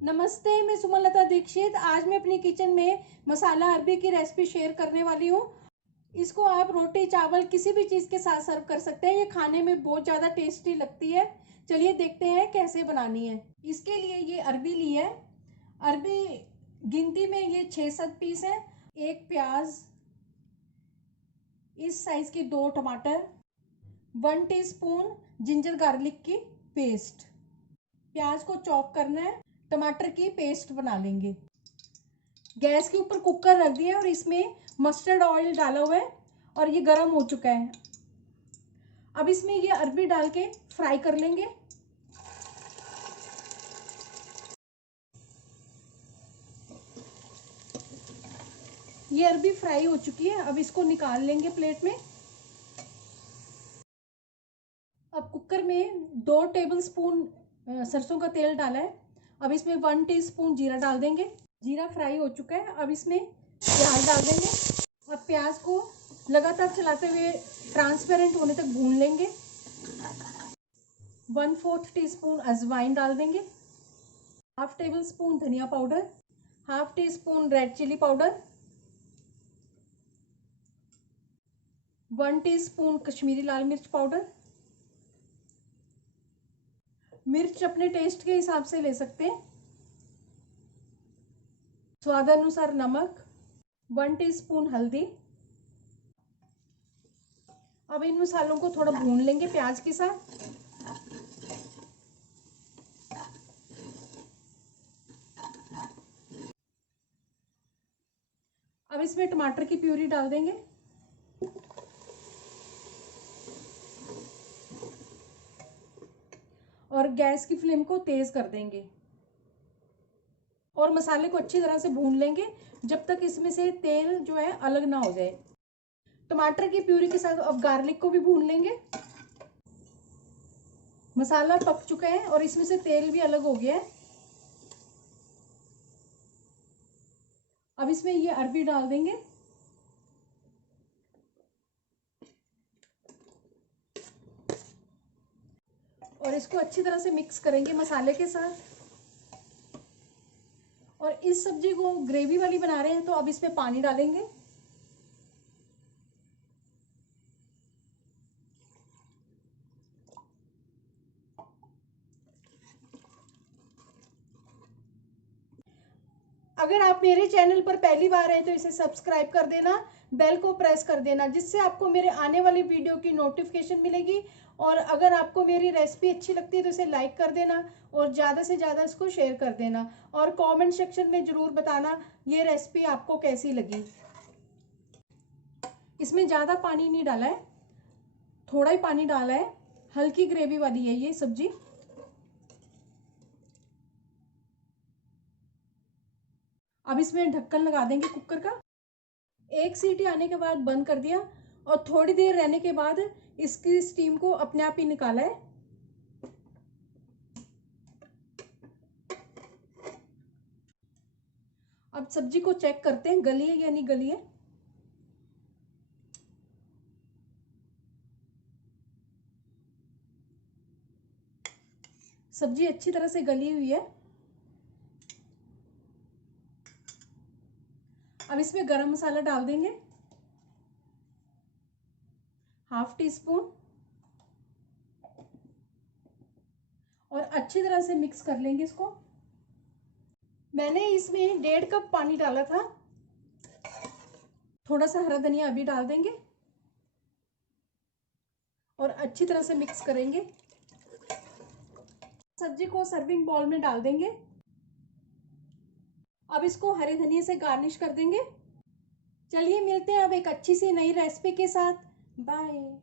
नमस्ते, मैं सुमलता दीक्षित। आज मैं अपनी किचन में मसाला अरबी की रेसिपी शेयर करने वाली हूँ। इसको आप रोटी चावल किसी भी चीज़ के साथ सर्व कर सकते हैं। ये खाने में बहुत ज़्यादा टेस्टी लगती है। चलिए देखते हैं कैसे बनानी है। इसके लिए ये अरबी ली है। अरबी गिनती में ये 6-7 पीस है। एक प्याज, इस साइज के 2 टमाटर, 1 टीस्पून जिंजर गार्लिक की पेस्ट। प्याज को चॉप करना है, टमाटर की पेस्ट बना लेंगे। गैस के ऊपर कुकर रख दिया और इसमें मस्टर्ड ऑयल डाला हुआ है और ये गर्म हो चुका है। अब इसमें ये अरबी डाल के फ्राई कर लेंगे। ये अरबी फ्राई हो चुकी है। अब इसको निकाल लेंगे प्लेट में। अब कुकर में 2 टेबलस्पून सरसों का तेल डाला है। अब इसमें 1 टीस्पून जीरा डाल देंगे। जीरा फ्राई हो चुका है। अब इसमें प्याज डाल देंगे। अब प्याज को लगातार चलाते हुए ट्रांसपेरेंट होने तक भून लेंगे। 1/4 टीस्पून अजवाइन डाल देंगे। हाफ टेबल स्पून धनिया powder, half tea spoon red chilli powder, 1 teaspoon Kashmiri लाल मिर्च पाउडर। मिर्च अपने टेस्ट के हिसाब से ले सकते हैं। स्वादानुसार नमक, 1 टीस्पून हल्दी। अब इन मसालों को थोड़ा भून लेंगे प्याज के साथ। अब इसमें टमाटर की प्यूरी डाल देंगे और गैस की फ्लेम को तेज कर देंगे और मसाले को अच्छी तरह से भून लेंगे जब तक इसमें से तेल जो है अलग ना हो जाए। टमाटर की प्यूरी के साथ अब गार्लिक को भी भून लेंगे। मसाला पक चुका है और इसमें से तेल भी अलग हो गया है। अब इसमें ये अरबी डाल देंगे और इसको अच्छी तरह से मिक्स करेंगे मसाले के साथ। और इस सब्जी को ग्रेवी वाली बना रहे हैं तो अब इसमें पानी डालेंगे। अगर आप मेरे चैनल पर पहली बार हैं तो इसे सब्सक्राइब कर देना, बेल को प्रेस कर देना, जिससे आपको मेरे आने वाली वीडियो की नोटिफिकेशन मिलेगी। और अगर आपको मेरी रेसिपी अच्छी लगती है तो इसे लाइक कर देना और ज़्यादा से ज़्यादा इसको शेयर कर देना और कमेंट सेक्शन में ज़रूर बताना ये रेसिपी आपको कैसी लगी। इसमें ज़्यादा पानी नहीं डाला है, थोड़ा ही पानी डाला है। हल्की ग्रेवी वाली है ये सब्जी। अब इसमें ढक्कन लगा देंगे कुकर का। 1 सीटी आने के बाद बंद कर दिया और थोड़ी देर रहने के बाद इसकी स्टीम को अपने आप ही निकाला है। अब सब्जी को चेक करते हैं गली है या नहीं गली है। सब्जी अच्छी तरह से गली हुई है। अब इसमें गरम मसाला डाल देंगे, हाफ टी स्पून, और अच्छी तरह से मिक्स कर लेंगे इसको। मैंने इसमें 1.5 कप पानी डाला था। थोड़ा सा हरा धनिया अभी डाल देंगे और अच्छी तरह से मिक्स करेंगे। सब्जी को सर्विंग बाउल में डाल देंगे। अब इसको हरे धनिया से गार्निश कर देंगे। चलिए मिलते हैं अब एक अच्छी सी नई रेसिपी के साथ। बाय।